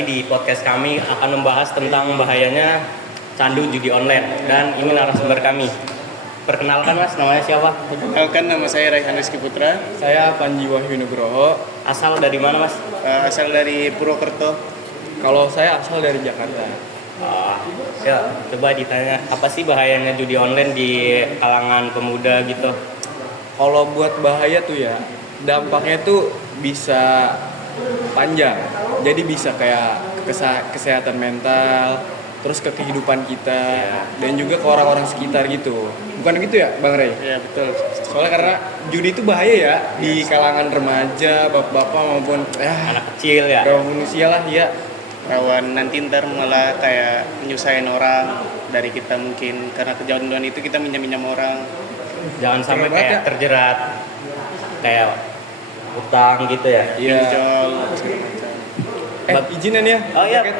lagi di podcast kami akan membahas tentang bahayanya candu judi online. Dan ini narasumber kami. Perkenalkan Mas, namanya siapa? Perkenalkan, nama saya Raihan Rizky Putra. Saya Panji Wahyu Nugroho. Asal dari mana Mas? Asal dari Purwokerto. Kalau saya asal dari Jakarta. Ya, coba ditanya apa sih bahayanya judi online di kalangan pemuda gitu? Kalau buat bahaya tuh ya, dampaknya tuh bisa panjang. Jadi bisa kayak kesehatan mental, terus ke kehidupan kita, dan juga ke orang-orang sekitar gitu. Bukan gitu ya, Bang Ray? Iya, betul. Soalnya karena judi itu bahaya ya di kalangan remaja, bapak-bapak maupun Anak kecil ya. kaum manusia lah ya. Rawan nanti ntar malah kayak menyusahin orang dari kita mungkin karena kecanduan itu kita minjam orang. Jangan sampai Banget kayak ya. terjerat kayak utang gitu ya. Iya. Pinjol. Izinan ya. Oh iya. Paket.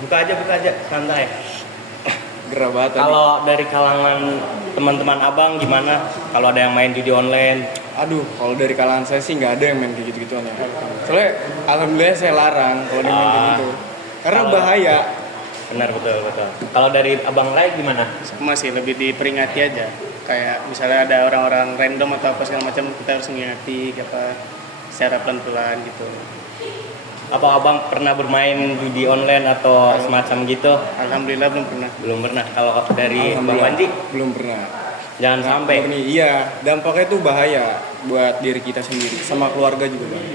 Buka aja, santai. Gerah banget tadi. Kalau dari kalangan teman-teman abang gimana? Kalau ada yang main judi online? Aduh, kalau dari kalangan saya sih nggak ada yang main kayak gitu-gituan ya. Soalnya alhamdulillah saya larang kalau dia main kayak gitu. Karena Kalau- bahaya. Benar, betul. Kalau dari abang Rai gimana? Masih lebih diperingati aja. Kayak misalnya ada orang-orang random atau apa segala macam, kita harus mengingati apa secara pelan-pelan gitu. Apa abang pernah bermain judi online atau semacam gitu? Alhamdulillah belum pernah. Belum pernah. Kalau dari Bang Alhamdulillah, Panji, belum pernah. jangan sampai. Murni, iya, dampaknya tuh bahaya buat diri kita sendiri sama keluarga juga. Bang.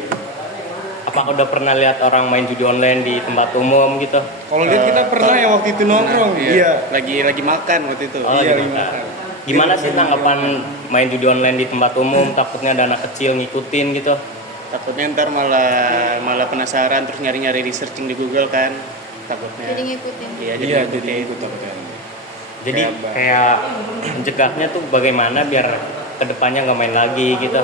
Apa udah pernah lihat orang main judi online di tempat umum gitu? Kalau lihat kita pernah ya waktu itu nongkrong. Iya. Lagi makan waktu itu. Oh, Iya, gitu. gimana? Gimana sih tanggapan main judi online di tempat umum? Takutnya ada anak kecil ngikutin gitu. Takutnya ntar malah penasaran terus nyari-nyari di searching di Google kan. Takutnya. Jadi ngikutin. Iya, Iya, jadi ngikutin. ikut takutnya. Jadi Kayak kayak mencegahnya tuh bagaimana biar kedepannya nggak main lagi gitu.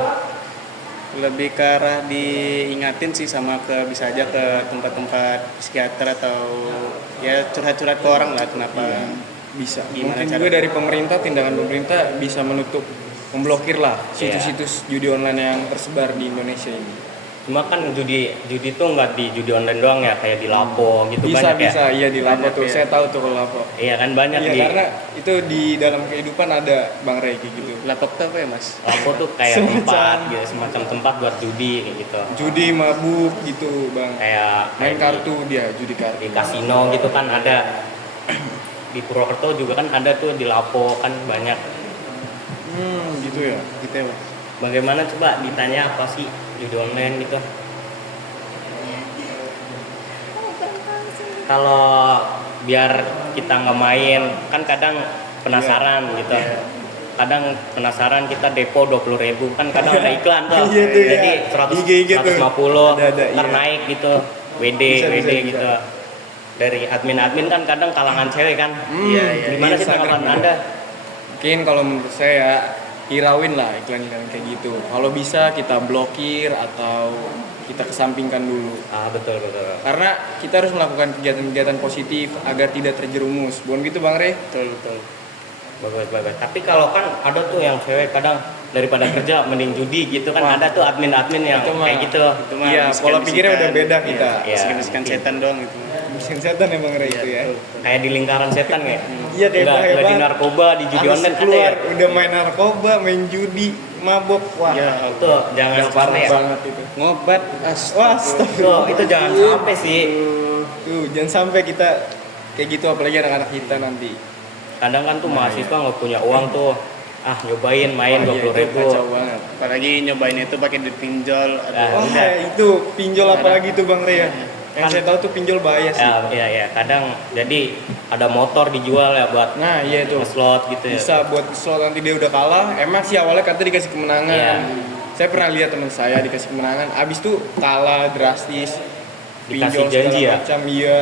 Lebih ke arah diingatin sih sama bisa aja ke tempat-tempat psikiater atau ya curhat-curhat ke orang lah kenapa. Iya, bisa. Gimana Mungkin cara- juga dari tindakan pemerintah bisa menutup, memblokir lah situs-situs judi online yang tersebar di Indonesia ini. Cuma kan judi tuh nggak di judi online doang ya, kayak di Lapo gitu Bisa, banyak ya. iya di Lapo Banyak, tuh. ya. Saya tahu tuh kalau Lapo. Iya kan banyak Iya, di karena itu di dalam kehidupan ada Bang Ray kayak gitu. Laptop tuh apa ya mas? Lapo tuh kayak Semacam- tempat gitu, semacam tempat buat judi kayak gitu. Judi mabuk gitu, Bang. Kayak Main di- kartu dia, judi kartu. di kasino gitu kan ada. Di Purwokerto juga kan ada tuh di Lapo kan banyak. Gitu ya. Gitu ya mas. Bagaimana coba ditanya apa sih judi online gitu? Kalau biar kita nggak main kan kadang penasaran gitu. Kadang penasaran kita depo 20.000 kan kadang ada iklan tuh. Iya tuh, ya. Jadi 100 IG gitu. 150 Ada, ntar iya. naik gitu. WD Bisa. gitu. Dari admin kan kadang kalangan cewek kan. Iya. Gimana sih Instagram tanggapan juga. Anda? Mungkin kalau menurut saya hirauin lah iklan-iklan kayak gitu. Kalau bisa kita blokir atau kita kesampingkan dulu. Ah, betul. Karena kita harus melakukan kegiatan-kegiatan positif agar tidak terjerumus. Bukan gitu Bang Ray? Betul. Bagus. Tapi kalau kan ada tuh yang cewek kadang daripada kerja mending judi gitu kan. Wah. Ada tuh admin yang Itu mah- kayak gitu. Itu mah Iya, bisikan-bisikan. pola pikirnya udah beda kita. Iya. Bisikan setan doang itu. Mesin setan ya Bang Ray itu ya. Kayak di lingkaran setan kayak. Iya, kayak Nggak bahaya di banget. narkoba, di judi Habis online ada keluar, ya. udah main narkoba, main judi, mabok. Wah, Ya, Tuh jangan udah parah sampai ya. banget itu. ngobat. Wah, Tuh, itu jangan sampai sih. Tuh, jangan sampai kita kayak gitu apalagi anak-anak kita nanti. Kadang kan tuh mahasiswa nggak punya uang tuh. Ah, nyobain main Wah, iya, itu 20.000. kacau banget. Apalagi nyobain itu pakai duit pinjol. Nah, Aduh. Wah, itu pinjol apalagi tuh Bang Ray ya. Yang Kan- saya tahu tuh pinjol bahaya sih. Iya. Kadang jadi ada motor dijual ya buat Nah, iya itu. slot gitu ya. Bisa buat slot nanti dia udah kalah. Emang sih awalnya kata dikasih kemenangan. Iya. Saya pernah lihat teman saya dikasih kemenangan, abis tuh kalah drastis. Dikasih Pinjol janji segala ya? macam, iya.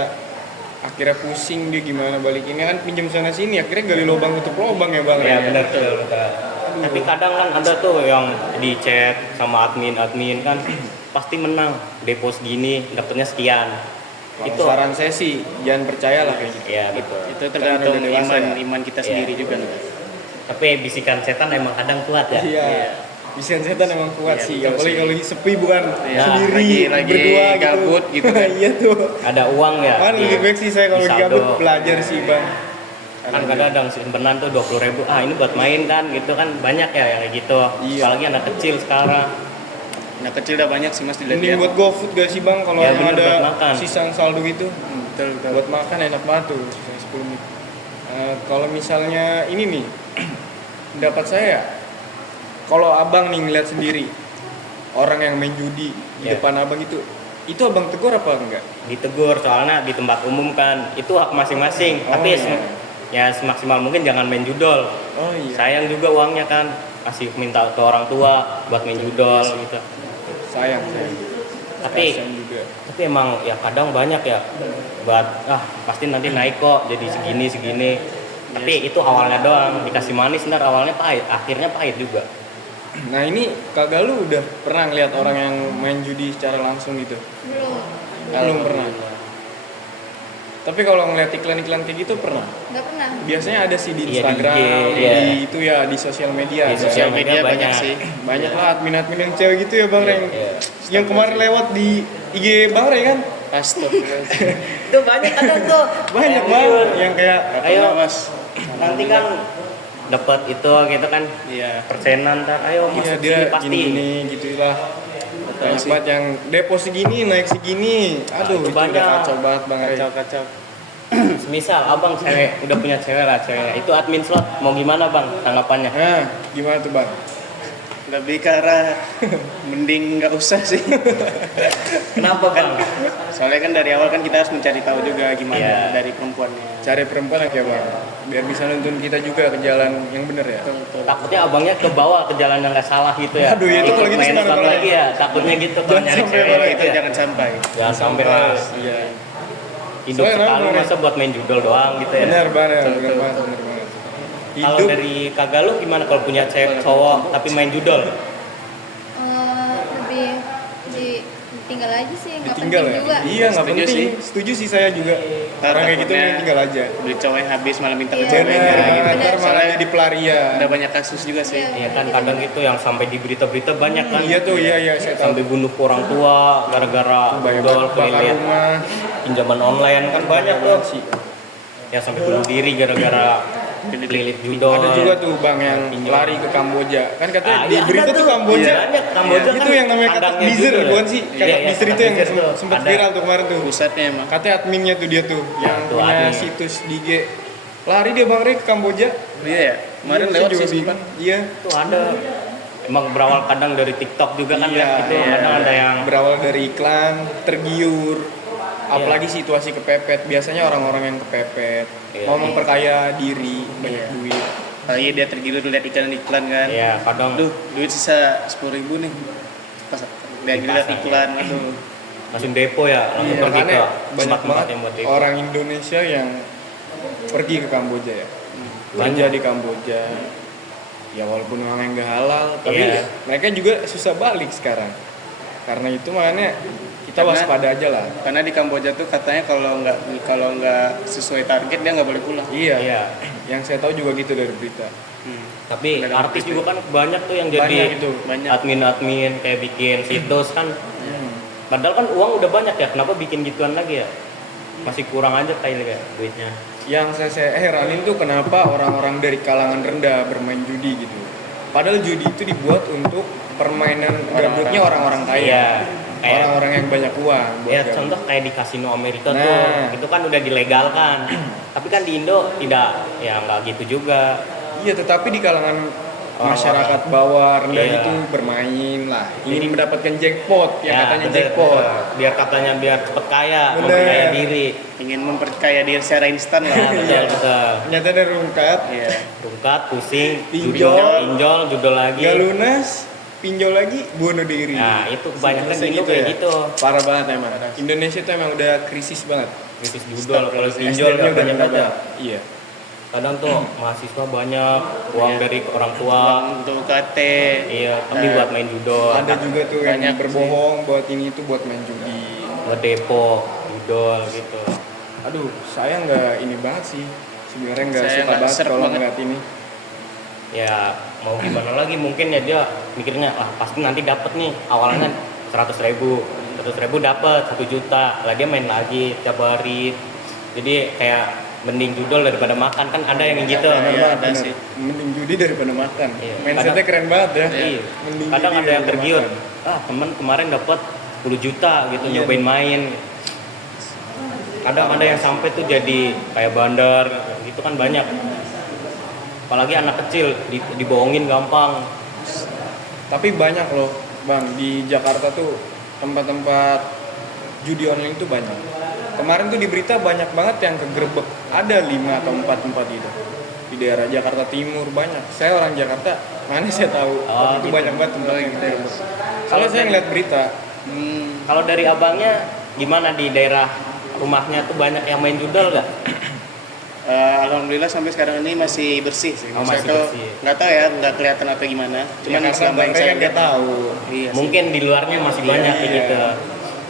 Akhirnya pusing dia gimana balikinnya kan pinjam sana sini akhirnya gali lubang tutup lubang ya Bang. Iya ya. benar betul. Tapi kadang kan ada tuh yang di chat sama admin kan pasti menang depo segini dapatnya sekian. Kalau Itu saran saya sih jangan percaya lah kayak gitu. ya betul. Itu tergantung Karena udah dewasa ya. iman kita sendiri juga. Tapi bisikan setan emang kadang kuat ya. Iya. Bisikan setan emang kuat Iya, sih, betul apalagi sih. kalau sepi bukan Iya, sendiri lagi berdua gabut gitu kan. Iya tuh. Ada uang ya. Kan di- lebih baik sih saya kalau di lagi saldo. gabut belajar sih bang. Kan kadang simpenan tuh 20.000, ini buat main kan gitu kan, banyak ya yang kayak gitu. Iya. Apalagi anak kecil sekarang. Anak kecil udah banyak sih mas Mending dilihat. buat GoFood gak sih bang kalau Ya, yang bener, ada buat makan. sisa saldo gitu. Betul betul. Buat makan enak banget tuh sisa 10 menit. Kalau misalnya ini nih, pendapat saya, kalau abang nih ngeliat sendiri orang yang main judi di Ya. depan abang itu abang tegur apa enggak? Ditegur soalnya di tempat umum kan, itu hak masing-masing. Oh, Tapi iya. ya semaksimal mungkin jangan main judol. Oh iya. Sayang juga uangnya kan, kasih minta ke orang tua buat main judol gitu. Sayang. Tapi Kasian juga. tapi emang ya kadang banyak ya buat pasti nanti naik kok jadi segini. Tapi itu awalnya doang, dikasih manis ntar awalnya pahit, akhirnya pahit juga. Nah ini Kak Galuh udah pernah lihat orang yang main judi secara langsung gitu? Belum pernah. Tapi kalau ngeliat iklan-iklan kayak gitu pernah? Nggak pernah. Biasanya ada sih di Iya, di Instagram, IG, di iya. itu ya di sosial media. Di ada. sosial Media media banyak banyak. sih. Banyak lah admin-admin yang cewek gitu ya Bang Reng. Iya. Yang kemarin lewat di IG Bang Reng kan? Astagfirullahaladzim. Itu banyak kadang tuh. Banyak Kayak banget gitu. yang kayak Ayo. Pernah, mas. Nanti kan dapat itu gitu kan Iya. persenan ntar ayo iya masuk dia sini pasti. gini-gini gitu lah. Banyak sih. banget yang depo segini naik segini. Aduh itu itu banyak. udah kacau banget Bang Reng. Kacau. Semisal abang cewek udah punya cewek lah ceweknya, itu admin slot mau gimana bang tanggapannya? Nah gimana tuh Bang? Lebih ke arah mending nggak usah sih. Kenapa bang? Soalnya kan dari awal kan kita harus mencari tahu juga gimana Iya. dari perempuannya. Cari perempuan yang kayak Bang biar bisa nuntun kita juga ke jalan yang bener ya. Betul. Takutnya abangnya kebawa ke jalan yang nggak salah gitu ya. Aduh, itu kalau gitu main sekarang slot kalau- lagi ya, takutnya gitu kalau Jangan nyari sampai cewek Kalau gitu itu ya. jangan sampai. Jangan sampai lah. Iya. Hidup Soalnya sekali kenapa, masa buat main judol doang gitu ya. Bener banget, Betul, bener betul. banget. Kalau Hidup dari kagak lu gimana kalau punya cewek cowok tapi main judol? Lebih ditinggal aja sih, nggak ditinggal penting ya? juga. Iya nggak Setuju penting. sih. Setuju sih saya juga. Orang kayak gitu Takutnya tinggal aja. Beli cowok yang habis malah minta ke Iya. ceweknya Bener gitu. banget. Ntar malah Soalnya jadi pelarian. ada banyak kasus juga sih. Iya. Iya kan kadang itu yang sampai di berita-berita banyak kan. Iya tuh, iya saya tahu. Sampai bunuh orang tua gara-gara Banyak judol bakar kelilit rumah. pinjaman online kan banyak tuh. sih. Ya sampai bunuh diri gara-gara kelilit judol. Ada juga tuh bang yang lari ke Kamboja. Kan katanya di iya, berita ada tuh Kamboja. Iya, banyak Kamboja Itu kan yang namanya katak kandangnya bizer judol ya. bukan sih? Iya, Katak iya, bizer itu katak yang bizer tuh. sempat Ada. viral tuh kemarin tuh. Pusatnya emang. Katanya adminnya tuh dia tuh yang tuh punya admin. situs di IG. Lari dia bang Rey ke Kamboja. Iya ya. Kemarin Iya, lewat saya juga sih bingung. sempat. Iya. Itu ada. Emang berawal kadang dari TikTok juga kan Iya, ya. Itu iya. kadang ada yang Berawal dari iklan, tergiur. Iya. Apalagi situasi kepepet. Biasanya orang-orang yang kepepet Iya. mau memperkaya diri, banyak Iya. duit. Apalagi dia tergiur lihat iklan kan. ya kadang Aduh, duit sisa 10.000 nih. Pas dia lihat iklan, aduh. langsung depo ya, langsung Iya, pergi ke makanya banyak tempat-tempat banget yang buat depo. orang Indonesia yang pergi ke Kamboja ya. Banyak. Kerja di Kamboja. Ya walaupun memang nggak halal, tapi Iya. mereka juga susah balik sekarang. Karena itu makanya kita Karena- waspada aja lah. Karena di Kamboja tuh katanya kalau nggak sesuai target dia nggak boleh pulang. Iya. Iya. Yang saya tahu juga gitu dari berita. Tapi Benar, artis benar. juga kan banyak tuh yang jadi Banyak itu, banyak. admin-admin kayak bikin situs kan. Padahal kan uang udah banyak ya, kenapa bikin gituan lagi ya? Masih kurang aja kayaknya duitnya. Yang saya heranin tuh kenapa orang-orang dari kalangan rendah bermain judi gitu. Padahal judi itu dibuat untuk permainan gabutnya orang-orang kaya. Iya. Kayak Orang-orang yang banyak uang buat ya gabut. contoh kayak di kasino Amerika Nah. tuh, itu kan udah dilegalkan. Tapi kan di Indo tidak, ya nggak gitu juga. Iya, tetapi di kalangan Orang-orang. masyarakat bawah rendah Iya. itu bermain lah, ingin mendapatkan jackpot, yang katanya bener, jackpot. bener. Biar katanya biar cepet kaya, Bener. memperkaya diri. Ingin memperkaya diri secara instan Ya, lah. betul, betul. Ternyata ada rungkat, Iya. Rungkat, pusing, Pinjol. pinjol, judol lagi. nggak lunas, pinjol lagi, bunuh diri. Nah, itu kebanyakan Seharusnya Indo kayak gitu. Parah banget emang. Indonesia tuh emang udah krisis banget. Krisis judol, kalau pinjol SDM-nya udah banyak rendah aja. banget. Iya. Kadang tuh mahasiswa banyak, uang Iya. dari orang tua. Uang untuk UKT. Iya, tapi Nah, buat main judol. Ada juga tuh yang Banyak berbohong buat ini tuh buat main judi. Buat depo, judol gitu. Aduh, saya nggak ini banget sih. Sebenarnya nggak Saya suka nggak banget serp kalau banget. ngeliat ini. Ya mau gimana lagi, mungkin ya dia mikirnya pasti nanti dapat nih awalnya 100.000 dapat 1 juta lah, dia main lagi tiap hari. Jadi kayak mending judol daripada makan, kan ada yang gitu. Iya, ada sih. Mending judi daripada makan. Iya. Mindsetnya keren banget ya. Iya. Mending Kadang judi ada yang daripada tergiur, makan. temen kemarin dapat 10 juta gitu Iya. nyobain main. Kadang ada yang sampai tuh jadi kayak bandar gitu kan banyak. Apalagi anak kecil dibohongin gampang. Tapi banyak loh Bang, di Jakarta tuh tempat-tempat judi online tuh banyak. Kemarin tuh di berita banyak banget yang kegerebek, ada 5 atau 4 tempat gitu. Di daerah Jakarta Timur banyak. Saya orang Jakarta, mana saya tahu. Tapi itu gitu. banyak banget tempat yang kegerebek. Kalau saya ngeliat berita, Kalau dari abangnya gimana di daerah rumahnya tuh banyak yang main judol nggak? Alhamdulillah sampai sekarang ini masih bersih sih. Oh, masih Maksudnya bersih. nggak tahu ya, nggak kelihatan apa gimana. Cuman ya, selama yang saya saya kan nggak lihat, tahu. iya sih. Mungkin di luarnya masih Iya, banyak kayak iya. gitu.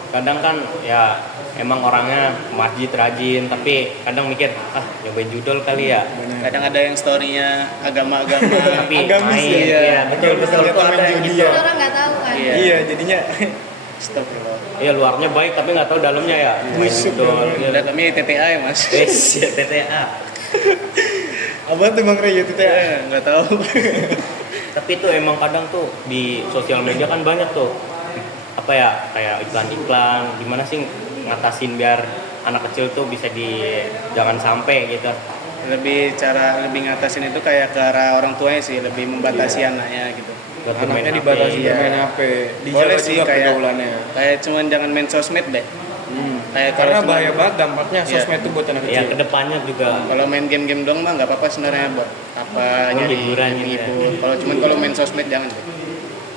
Kadang kan ya emang orangnya masjid rajin, tapi kadang mikir nyobain judol kali ya. Kadang ada yang story-nya agama-agama. Tapi Agamis main, ya. iya, betul betul Ternyata tuh ada main yang judi gitu. ya. Orang nggak tahu kan. Iya. Iya, jadinya Astagfirullah. Iya, luarnya baik tapi nggak tahu dalamnya ya. Main Busuk judol. dong. Udah kami TTA ya mas. TTA. apa tuh Bang Ray itu teh? Nggak tahu. Tapi itu emang kadang tuh di sosial media kan banyak tuh apa ya, kayak iklan-iklan gimana sih ngatasin biar anak kecil tuh bisa jangan sampai gitu. Lebih ngatasin itu kayak ke arah orang tuanya sih, lebih membatasi anaknya gitu. Buat bermain Anaknya HP. dibatasi iya. bermain HP. Dijaga Boleh sih juga kayak pergaulannya. cuman jangan main sosmed deh. Kayak kalau Karena cuma- bahaya banget dampaknya Iya. sosmed tuh buat anak Ya kecil. kedepannya juga Kalau main game-game dong mah nggak apa-apa sebenarnya, buat apa nyari hiburan gitu ya. menghibur. Kalau main sosmed jangan deh.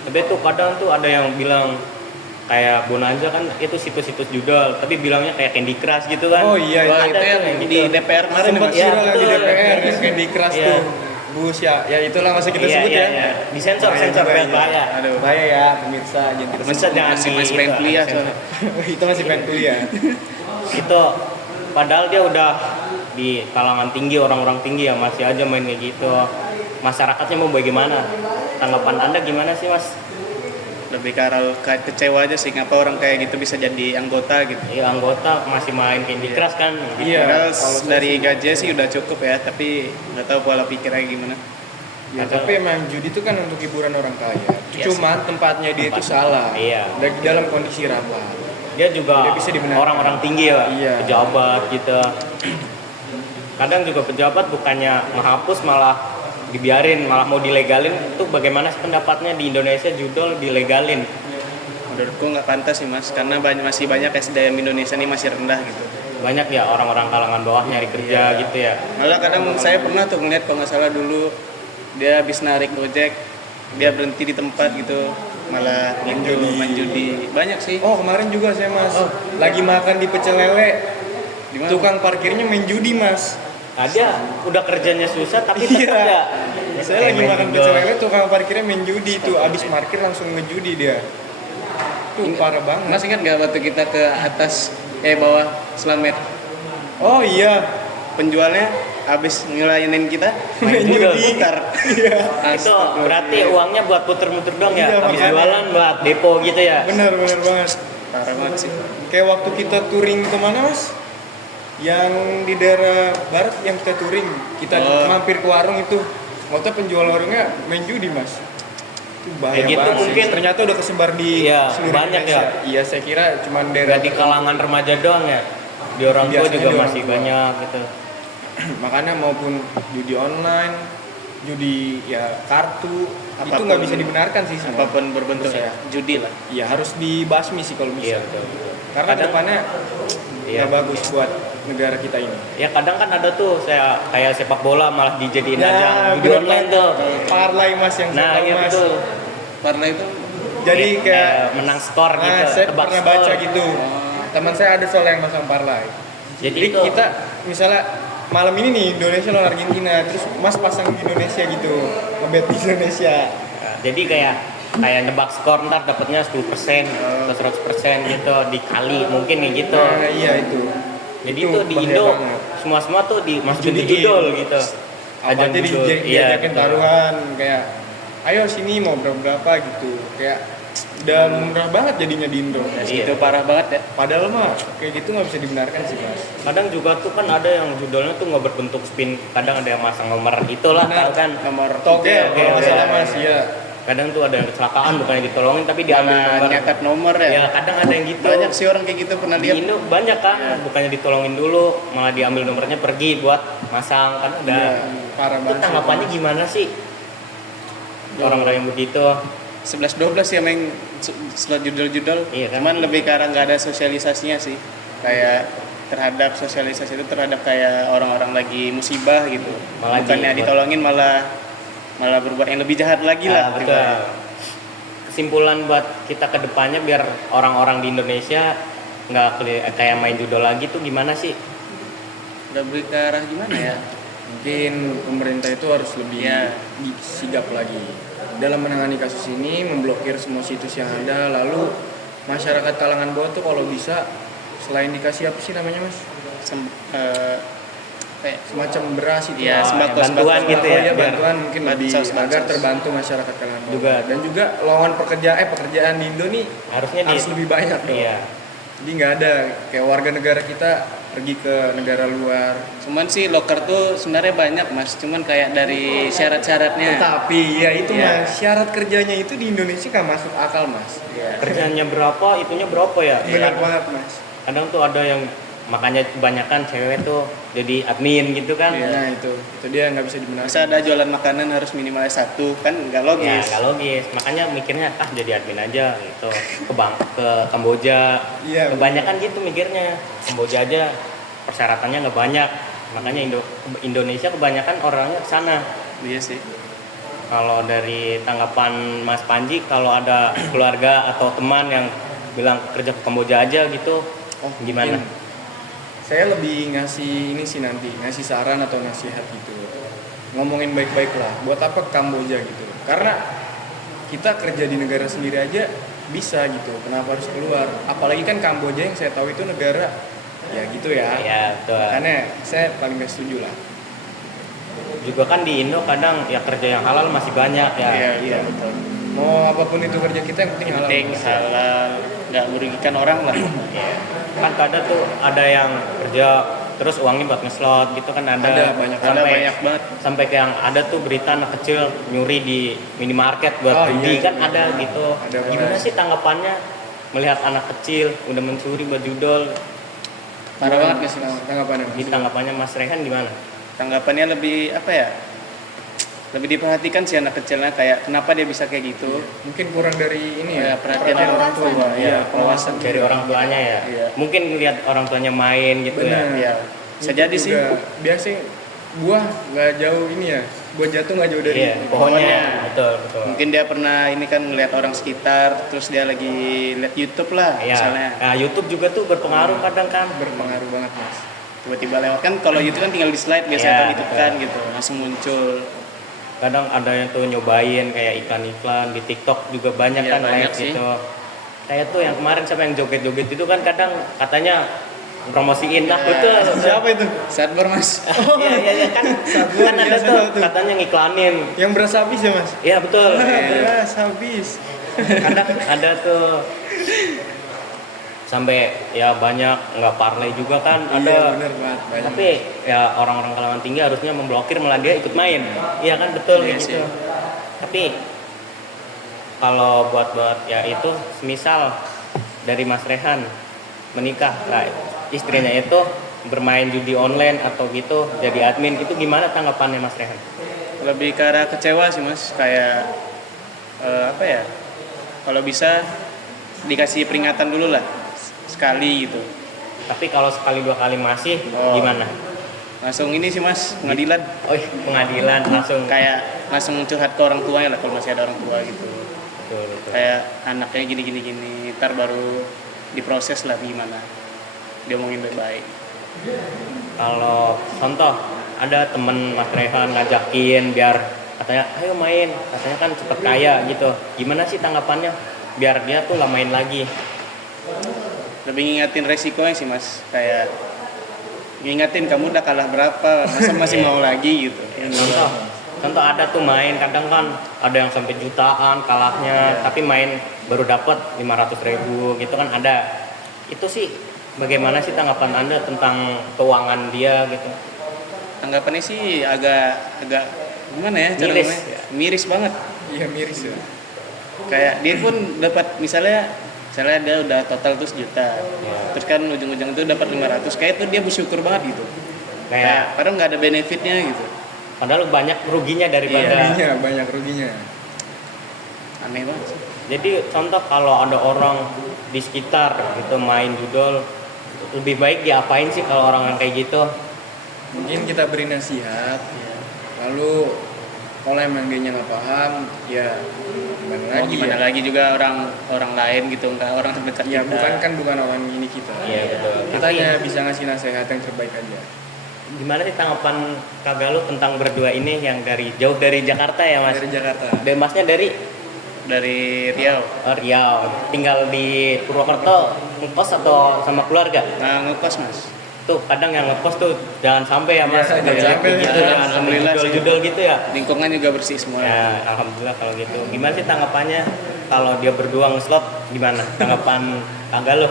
tapi tuh kadang tuh ada yang bilang kayak Bonanza kan itu situs-situs judol, tapi bilangnya kayak Candy Crush gitu kan. Oh iya, Wah, ada itu yang tuh yang di gitu. DPR kemarin ya, Sempat mas. Iya, viral yang di betul. DPR yang Candy Crush Iya. tuh. Bus ya itulah masih kita Iya, sebut iya, ya. iya. Disensor Bahaya, biar bahaya. Aduh. Bahaya ya pemirsa, jangan kita Pemirsa sebut. jangan Masih pengen kuliah soalnya. Itu masih pengen kuliah. Itu padahal dia udah di kalangan tinggi, orang-orang tinggi yang masih aja main kayak gitu. Masyarakatnya mau bagaimana? Tanggapan Anda gimana sih, Mas? Lebih ke arah kecewa aja sih, ngapa orang kayak gitu bisa jadi anggota gitu. Ya anggota masih main Candy Crush kan. Gitu. Iya. Padahal kalau saya dari gajinya sih udah cukup ya, tapi nggak tahu pola pikirnya gimana. Ya, tapi emang judi itu kan untuk hiburan orang kaya. Iya Cuman tempatnya dia itu Tempat- salah. Iya. Lagi dalam kondisi rapat. Dia juga Dia bisa dibenarkan. orang-orang tinggi ya, Iya. pejabat gitu. Kadang juga pejabat bukannya menghapus malah dibiarin, malah mau dilegalin. Itu bagaimana sih pendapatnya di Indonesia judol dilegalin? Menurutku nggak pantas sih mas, karena masih banyak SDM Indonesia ini masih rendah gitu. Banyak ya orang-orang kalangan bawah nyari kerja Iya. gitu ya. Malah kadang saya pernah tuh ngeliat kalau nggak salah dulu dia habis narik gojek, dia berhenti di tempat gitu, malah gitu main judi. Banyak sih. Oh kemarin juga saya mas, lagi makan di pecel lele, Di mana? tukang parkirnya main judi mas. Nah, dia udah kerjanya susah tapi tetap Iya. ya. Saya lagi main makan judol. pecel lele, tukang parkirnya main judi tuh, abis parkir langsung ngejudi dia. Tuh parah banget. Mas ingat nggak waktu kita ke atas bawah Slamet, Oh iya, penjualnya habis ngelayanin kita Main judi. putar. Itu berarti uangnya buat puter-muter dong ya. Iya, Habis makanya. jualan buat depo gitu ya. benar banget. Parah banget sih. Kayak waktu kita touring kemana mas? Yang di daerah barat yang kita touring, kita Oh. mampir ke warung itu, waktu penjual warungnya main judi mas. Itu bahaya Kayak gitu banget sih. mungkin. Ternyata udah kesebar di Iya, seluruh banyak Indonesia. ya. Iya saya kira cuman daerah Gak di kalangan remaja doang ya. Di orang tua Biasanya juga di orang masih tua. banyak gitu. Makanya maupun judi online, judi ya kartu, itu Apapun- nggak bisa dibenarkan sih semua. Apapun berbentuk Menurut saya. judi lah. Iya harus dibasmi sih kalau Iya bisa. betul. Karena Kadang- kedepannya Iya. nggak bagus buat negara kita ini. Ya kadang kan ada tuh saya kayak sepak bola malah dijadiin Ya, ajang judi bener online banget. tuh. Parlay mas yang Nah, saya tahu, iya mas. betul. Karena itu Jadi kayak menang skor nah, gitu, saya tebak pernah skor. baca gitu. Teman saya ada soal yang masang parlay. Jadi, Jadi itu kita misalnya malam ini nih Indonesia lawan Argentina, terus Mas pasang di Indonesia gitu, ngebet di Indonesia. nah, jadi kayak nebak skor ntar dapatnya 10% atau 100% gitu dikali mungkin kayak gitu. Nah iya itu. Jadi itu di bahaya Indo banget. semua tuh dimasukin di Judiin. judol gitu. Apa aja judol. Iya, diajakin betul. taruhan kayak ayo sini mau berapa gitu, kayak udah murah banget jadinya di Indo. Iya. Itu parah banget ya. Padahal mah kayak gitu nggak bisa dibenarkan sih mas. Kadang juga tuh kan ada yang judulnya tuh nggak berbentuk spin, kadang ada yang masang nomor itulah, Benar. tahu kan. Nomor Toge iya, kalau nggak iya, salah iya. mas, iya. Kadang tuh ada yang kecelakaan bukannya ditolongin tapi diambil Malah nomor. nyatet nomor ya. Ya kadang ada yang gitu. Banyak sih orang kayak gitu pernah Di lihat. Indo banyak kan, Iya. bukannya ditolongin dulu, malah diambil nomornya pergi buat masang kan udah. Iya, parah Itu banget. tanggapannya gimana sih? Orang-orang yang begitu. 11-12 ya main slot judul-judul. Iya kan? Cuman lebih ke arah nggak ada sosialisasinya sih. Kayak terhadap sosialisasi itu terhadap kayak orang-orang lagi musibah gitu. Malah Bukannya ditolongin malah berbuat yang lebih jahat lagi lah. Betul. Kesimpulan buat kita ke depannya biar orang-orang di Indonesia nggak kayak main judul lagi tuh gimana sih? Lebih ke arah gimana ya? Mungkin pemerintah itu harus lebih Iya. sigap lagi dalam menangani kasus ini, memblokir semua situs yang ada. Lalu masyarakat kalangan bawah tuh kalau bisa selain dikasih apa sih namanya mas, Kayak semacam beras itu, Iya, sembako, bantuan sembako. gitu ya. ya, biar- bantuan mungkin lebih bansos. agar terbantu masyarakat kalangan bawah. Juga. Dan juga lowongan pekerjaan di Indo nih Harusnya harus lebih banyak dong. Iya. Jadi nggak ada kayak warga negara kita pergi ke negara luar. Cuman sih loker tuh sebenarnya banyak mas. Cuman kayak dari syarat-syaratnya. Tetapi ya itu Iya. mas, syarat kerjanya itu di Indonesia nggak masuk akal mas. Iya. Kerjanya berapa, itunya berapa ya? Benar banget mas. Kadang tuh ada yang makanya kebanyakan cewek tuh jadi admin gitu kan. Iya. Nah itu dia nggak bisa dibenarkan. Masa ada jualan makanan harus minimal 1 kan nggak Ya logis. nggak logis, makanya mikirnya jadi admin aja gitu, ke Kamboja. Iya, Kebanyakan gitu mikirnya, Kamboja aja persyaratannya nggak banyak, makanya Indonesia kebanyakan orangnya ke sana. Iya sih. Kalau dari tanggapan Mas Panji, kalau ada keluarga atau teman yang bilang kerja ke Kamboja aja gitu, gimana? mungkin saya lebih ngasih ini sih nanti, ngasih saran atau nasihat gitu. Ngomongin baik-baik lah, buat apa ke Kamboja gitu. Karena kita kerja di negara sendiri aja bisa gitu, kenapa harus keluar? Apalagi kan Kamboja yang saya tahu itu negara ya gitu ya. Ya betul. Makanya saya paling gak setuju lah. Juga kan di Indo kadang ya kerja yang halal masih banyak ya. Iya betul. Mau apapun itu kerja kita yang penting halal. Penting halal, nggak merugikan orang lah. Iya. Kan kadang tuh ada yang kerja terus uangnya buat ngeslot gitu kan ada. Ada, banyak. Ada banyak banget. Sampai kayak yang ada tuh berita anak kecil nyuri di minimarket buat Oh, judi iya, kan iya. ada gitu. Ada, Gimana benar. sih tanggapannya melihat anak kecil udah mencuri buat judol? Parah banget nggak sih? Tanggapannya. Di tanggapannya Mas Rehan gimana? Tanggapannya lebih apa ya? Lebih diperhatikan sih anak kecilnya kayak kenapa dia bisa kayak gitu. Mungkin kurang dari ini ya, Perhatian Pengawasan. orang tua. Iya, pengawasan Dari orang tuanya ya. Iya. Mungkin lihat orang tuanya main gitu Benar. ya. Iya. Bisa Itu jadi sih. juga. Biasanya buah nggak jauh ini ya, buah jatuh nggak jauh dari Iya, pohonnya. Betul, betul. Mungkin dia pernah ini kan ngeliat orang sekitar, terus dia lagi lihat YouTube lah Iya. misalnya. Nah, YouTube juga tuh berpengaruh kadang kan. berpengaruh banget mas. Tiba-tiba lewat kan kalau YouTube kan tinggal di slide biasanya Iya, kan gitu kan gitu langsung muncul. Kadang ada yang tuh nyobain kayak iklan-iklan di TikTok juga banyak Iya, kan banyak live sih. gitu. Kayak tuh yang kemarin siapa yang joget-joget itu kan kadang katanya promosiin lah Iya. betul. Siapa itu? Sadbar mas. Iya iya kan. Sabar, Kan ada iya, tuh sabar tuh. katanya ngiklanin. Yang beras habis ya mas? Iya betul. Beras habis. Kadang ada tuh sampai ya banyak nggak parlay juga kan ada. Iya benar banget. Banyak. Tapi ya orang-orang kalangan tinggi harusnya memblokir malah dia ikut main. Iya kan betul Iya kayak sih. gitu. Tapi kalau buat ya itu semisal dari Mas Rehan menikah, nah, istrinya itu bermain judi online atau gitu jadi admin itu gimana tanggapannya Mas Rehan? Lebih ke arah kecewa sih mas, kayak apa ya? Kalau bisa dikasih peringatan dulu lah sekali gitu. Tapi kalau sekali dua kali masih Oh. gimana? Langsung ini sih mas pengadilan, Oh pengadilan langsung. kayak langsung curhat ke orang tuanya lah kalau masih ada orang tua gitu. Betul, betul. Kayak anaknya gini, ntar baru diproses lah gimana. Diomongin baik-baik. Kalau contoh ada temen Mas Rehan ngajakin biar katanya ayo main, katanya kan cepet kaya gitu. Gimana sih tanggapannya biar dia tuh nggak main lagi? Lebih ngingatin resikonya sih mas, kayak ngingatin kamu udah kalah berapa, masa masih Iya. mau lagi gitu. Contoh contoh ada tuh main kadang kan ada yang sampai jutaan kalahnya, tapi main baru dapat 500.000 gitu kan ada. Itu sih bagaimana sih tanggapan Anda tentang keuangan dia gitu? Tanggapannya sih agak gimana ya cara Miris. ngomongnya? Miris banget. Iya miris ya. Kayak dia pun dapat misalnya dia udah total tuh 1 juta. Terus kan ujung-ujung itu dapat 500. Kayak itu dia bersyukur banget gitu. Kayak Padahal nggak ada benefitnya gitu. padahal banyak ruginya daripada. Ruginya, banyak ruginya. Aneh banget sih. Jadi contoh kalau ada orang di sekitar gitu main judol, lebih baik diapain sih kalau orang yang kayak gitu? Mungkin kita beri nasihat, lalu kalau emang dia nggak paham, ya gimana Mau lagi gimana ya? lagi juga orang lain gitu, nggak orang terdekat Ya kita. bukan orang ini kita. Iya, betul. Kita hanya bisa ngasih nasihat yang terbaik aja. Gimana sih tanggapan Kak Galuh tentang berdua ini yang jauh dari Jakarta ya Mas? Dari Jakarta. Dan Masnya dari Dari Riau. Riau, tinggal di Purwokerto ngekos atau sama keluarga? Nah, ngekos Mas. Tuh kadang yang ngekos tuh jangan sampai ya Mas, Iya, jangan jangan sampai sampai. gitu, Ya, jangan sampai alhamdulillah sih. judol-judol gitu ya. Lingkungan juga bersih semua. Ya, alhamdulillah kalau gitu. Gimana sih tanggapannya kalau dia berdua ngeslot gimana? Tanggapan Kak Galuh?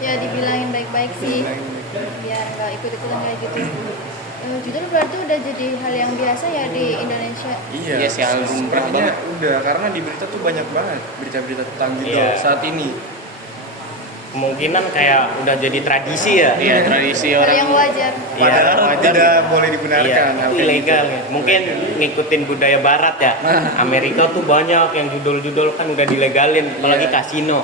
Ya dibilangin baik-baik sih, biar nggak ikut-ikutan kayak gitu. Judul berarti udah jadi hal yang biasa ya di Indonesia. Iya, Iya sih, lumrah sepertinya banget. udah karena di berita tuh banyak banget berita-berita tentang judol Iya. saat ini. Kemungkinan kayak udah jadi tradisi ya. Iya, tradisi Hal orang. yang wajar. Iya, Padahal wajar tidak boleh dibenarkan. Iya, hal itu kayak ilegal gitu. ya. Mungkin ngikutin budaya barat ya. Amerika tuh banyak yang judul-judul kan udah dilegalin, apalagi Iya. kasino.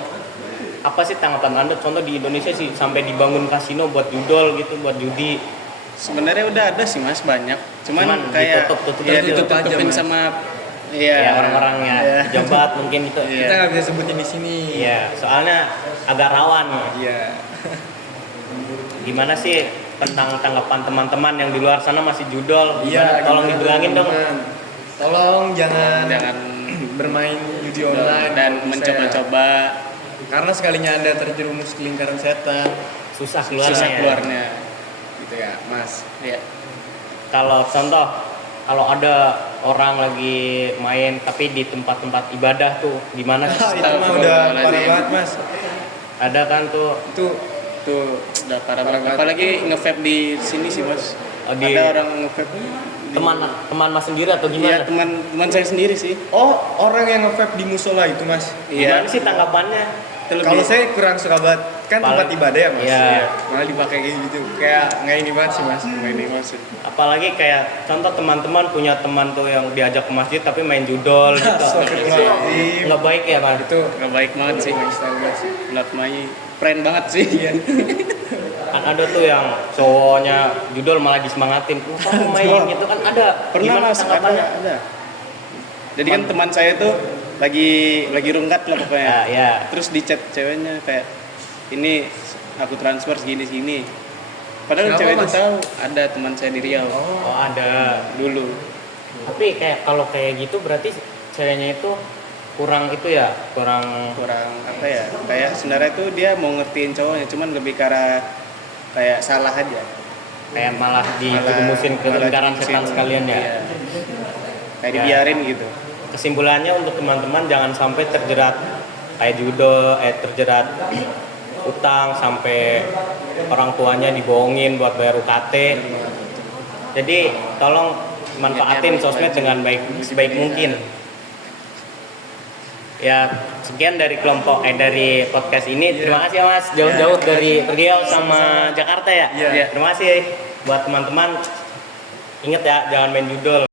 Apa sih tanggapan Anda? Contoh di Indonesia sih sampai dibangun kasino buat judol gitu, buat judi. Sebenarnya udah ada sih Mas banyak. Cuman Cuman kayak ditutup-tutupin ya, aja, ditutup-tutupin Mas. sama Ya orang-orang ya Iya. pejabat mungkin gitu. Iya. Kita nggak bisa sebutin di sini. Iya, soalnya agak rawan ya. Iya. Gimana sih tentang tanggapan teman-teman yang di luar sana masih judol? Iya. Gimana? Tolong gimana, dibilangin dong. teman-teman? Tolong jangan bermain judi online dan kalau bisa mencoba-coba ya. Karena sekalinya Anda terjerumus ke lingkaran setan, Susah keluarnya. susah ya. keluarnya. gitu ya, Mas. Iya. Kalau contoh, kalau ada orang lagi main tapi di tempat-tempat ibadah tuh gimana sih? Itu mah udah parah Astagfirullahaladzim. banget, Mas. Ada kan tuh Itu Tuh udah parah Parah banget. banget. Apalagi nge-vape di sini sih Mas. Oh, di- Ada orang nge-vape. teman Mas sendiri atau Iya, gimana? teman saya sendiri sih. orang yang nge-vape di musola itu, Mas. Gimana Iya. sih tanggapannya? Itu lebih- Kalau saya kurang suka banget, kan tempat Paling- ibadah ya, Mas. Iya. Malah dipakai kayak gitu. Kayak nggak ini banget sih, Mas. main ini maksud. Apalagi kayak contoh teman-teman punya teman tuh yang diajak ke masjid tapi main judol gitu. Astagfirullahaladzim. Nggak baik ya Mas? Itu Gak baik banget sih. style banget sih. Not my friend banget sih. Iya. Kan ada tuh yang cowoknya judol malah disemangatin. Kamu main gitu kan ada. Pernah Gimana Mas, tanggapannya? ada. Jadi kan teman saya tuh lagi rungkat lah pokoknya. Ya, ya. Terus di chat ceweknya kayak ini aku transfer segini. Padahal Siapa, cewek itu Mas? tahu ada teman saya di Riau Oh ada. dulu. Tapi kayak kalau kayak gitu berarti ceweknya itu kurang itu ya, kurang Kurang apa ya? Kayak sebenarnya tuh dia mau ngertiin cowoknya, cuman lebih kayak salah aja. kayak malah dijerumusin ke malah lingkaran dijerumusin. setan sekalian ya. Iya. Kayak Ya. dibiarin gitu. Kesimpulannya untuk teman-teman jangan sampai terjerat kayak judo, terjerat utang sampai orang tuanya dibohongin buat bayar UKT. Jadi tolong manfaatin sosmed dengan sebaik mungkin. Ya sekian dari dari podcast ini. Terima kasih ya Mas jauh-jauh dari Riau sama Jakarta ya. Iya. Terima kasih buat teman-teman. Ingat ya jangan main judol.